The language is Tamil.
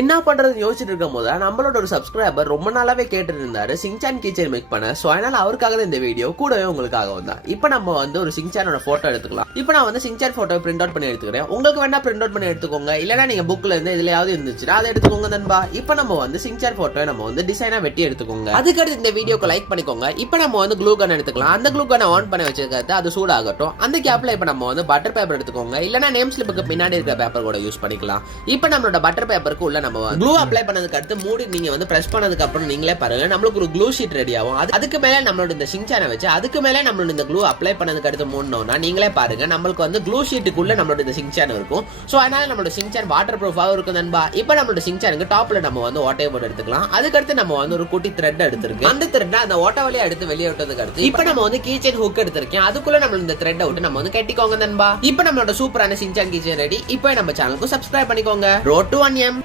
என்ன பண்றது யோசிச்சுட்டு இருக்கும் போது நம்மளோட ஒரு சப்ஸ்கிரைபர் ரொம்ப நாளாவே கேட்டு இருந்தாரு சிங்சான் கீச்சன் மேக் பண்ண. சோ அதனால அவருக்காக தான் இந்த வீடியோ, கூடவே உங்களுக்காக வந்தா. இப்போ நம்ம வந்து ஒரு சிங்சானோட போட்டோ எடுத்துக்கலாம். இப்போ நான் வந்து சிங்சான் போட்டோ பிரிண்ட் அவுட் பண்ணி எடுத்துக்கிறேன். உங்களுக்கு வேணா பிரிண்ட் அவுட் பண்ணி எடுத்துக்கோங்க, இல்லனா நீங்க புக்ல இருந்து இதுலயாவது இருந்துச்சுன்னா அதை எடுத்துக்கோங்க நண்பா. இப்போ நம்ம வந்து சிங்சான் போட்டோ நம்ம வந்து டிசைனா வெட்டி எடுத்துக்கோங்க. அதுக்கடுத்து இந்த வீடியோக்கு லைக் பண்ணிக்கோங்க. இப்போ நம்ம வந்து க்ளூ கன் எடுத்துக்கலாம். அந்த க்ளூ கன் ஆன் பண்ணி வச்சிருக்கிறது அது சூடாகட்டும். அந்த கேப்ல இப்போ நம்ம வந்து பட்டர் பேப்பர் எடுத்துக்கோங்க, இல்லனா நேம் ஸ்லிப்புக்கு பின்னாடி இருக்கிற பேப்பர் கூட யூஸ் பண்ணிக்கலாம். இப்போ நம்மளோட பட்டர் பேப்பருக்கு உள்ள நம்ம க்ளூ அப்ளை பண்ணதுக்கு அடுத்து மூடி நீங்க வந்து பிரஸ் பண்ணதுக்கு அப்புறம் நீங்களே பாருங்க நம்மளுக்கு ஒரு க்ளூ ஷீட் ரெடி ஆகும். அதுக்கு மேல நம்மளோட இந்த சிங்சானை வச்சு அதுக்கு மேல நம்மளோட இந்த க்ளூ அப்ளை பண்ணதுக்கு அடுத்து மூடணும்னா நீங்களே பாருங்க நம்மளுக்கு வந்து க்ளூ ஷீட்டுக்குள்ள நம்மளோட இந்த சிங்சான் இருக்கும். சோ அதனால நம்மளோட சிங்சான் வாட்டர் ப்ரூஃபாவும் இருக்கும் நண்பா. இப்போ நம்மளோட சிங்சானுக்கு டாப்ல நம்ம வந்து ஓட்டையை போட்டு எடுத்துக்கலாம். அதுக்கு அடுத்து நம்ம வந்து ஒரு குட்டி த்ரெட் எடுத்துருக்கு. அந்த த்ரெட் அந்த ஓட்ட வழியா எடுத்து வெளியே விட்டதுக்கு அடுத்து இப்போ நம்ம வந்து கீச்சன் ஹுக் எடுத்திருக்கேன். அதுக்குள்ள நம்ம இந்த த்ரெட் விட்டு நம்ம வந்து கட்டிக்கோங்க நண்பா. இப்போ நம்மளோட சூப்பரான சிங்சான் கீச்சன் ரெடி. இப்போ நம்ம சேனலுக்கு சப்ஸ்கிரைப் பண்ணிக்கோங்க. Road to 1M.